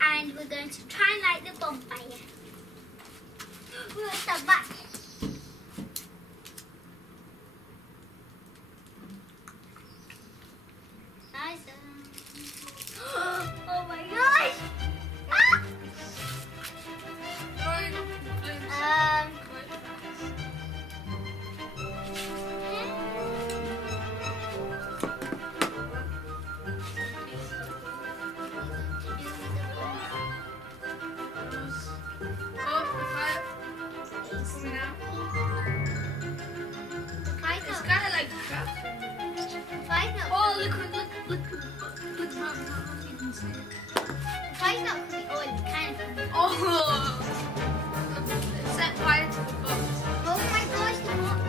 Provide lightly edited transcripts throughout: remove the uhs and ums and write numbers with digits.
and we're going to try and light the bonfire. What's the button? Oh my gosh! Ah! It's kind of like oh, look, how you can see it. The fire's not coming. Oh, it's kind of. Oh, set fire to the box. Oh my gosh, the box.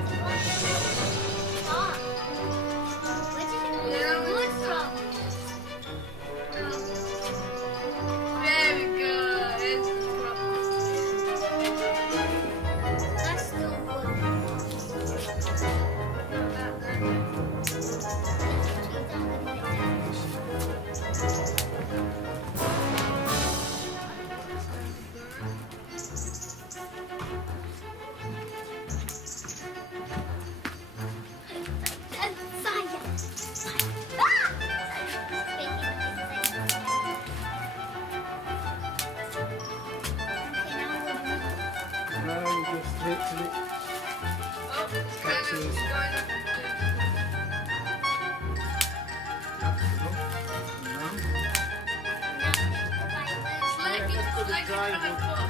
Where did it get the wood from? Very good. That's still Oh, it's kind of going up. It's like it's trying to put a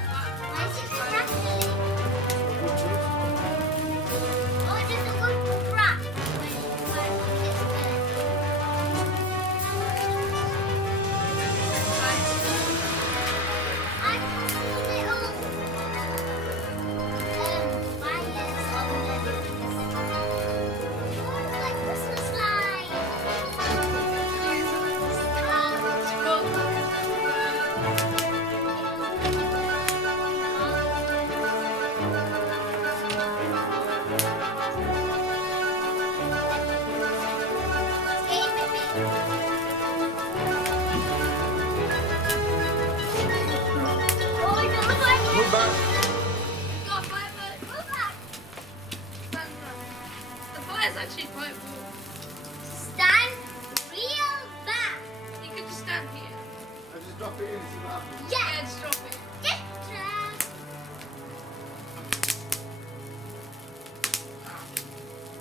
Move back. got fire, but the fire's actually quite warm. Stand real back. You can just stand here. I just drop it in and see what happens. Yeah. Yeah, just drop it. Get trapped.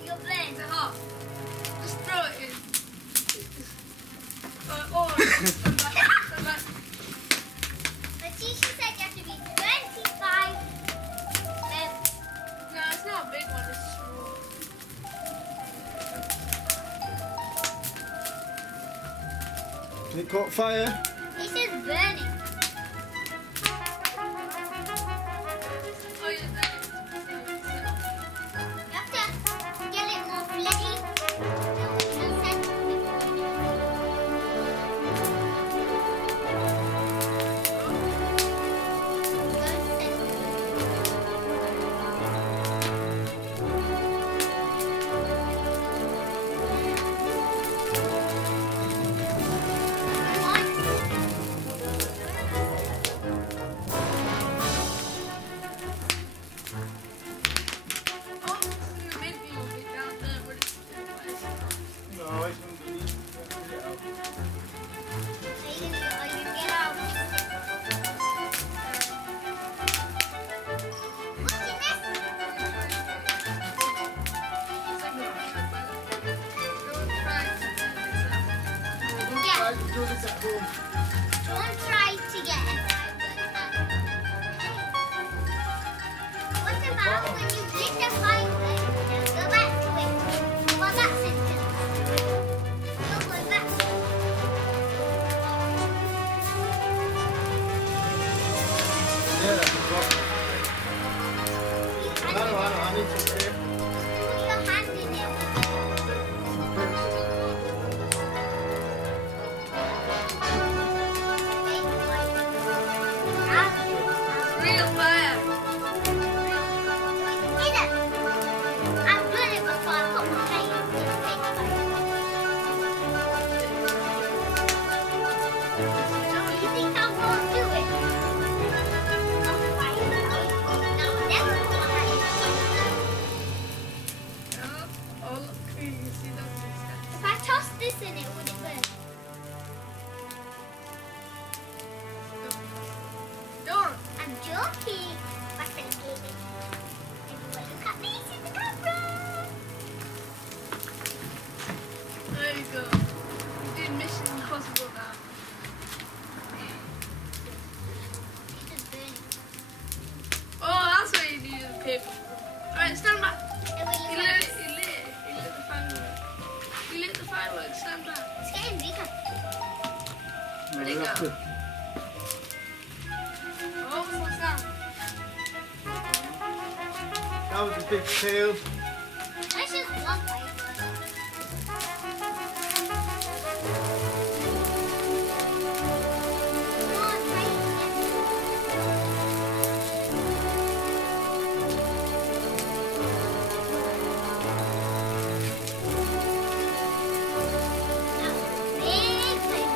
You're burnt. Is it hot? Just throw it in. Or stand back. Stand back. The teacher said you have to be 25. No, it's not a big one. It's small. It caught fire. It says burning. Oh, yeah, You have to get it more bloody. oh, it's in the middle of it down there where it's No, it's underneath. Get it out. Get out. What's in this? Yeah. Right, do this at home. Don't try to get it. What about when you lit the fire? Go back to it. Well, that sentence. Go back. Yeah, that's the problem. You I know, I need to stay. put your hand in it. Real fire. Get it. That's good. Oh, so sad. That was a big tail. That's just one firework. Come on, try it again. That was a big firework. Say, what do you look at this?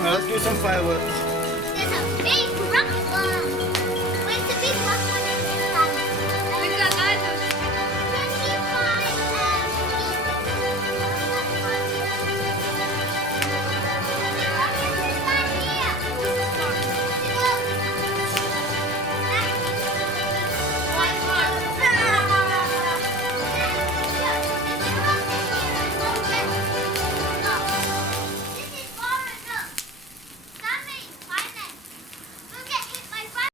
Now let's do some fireworks. There's a big rocket one.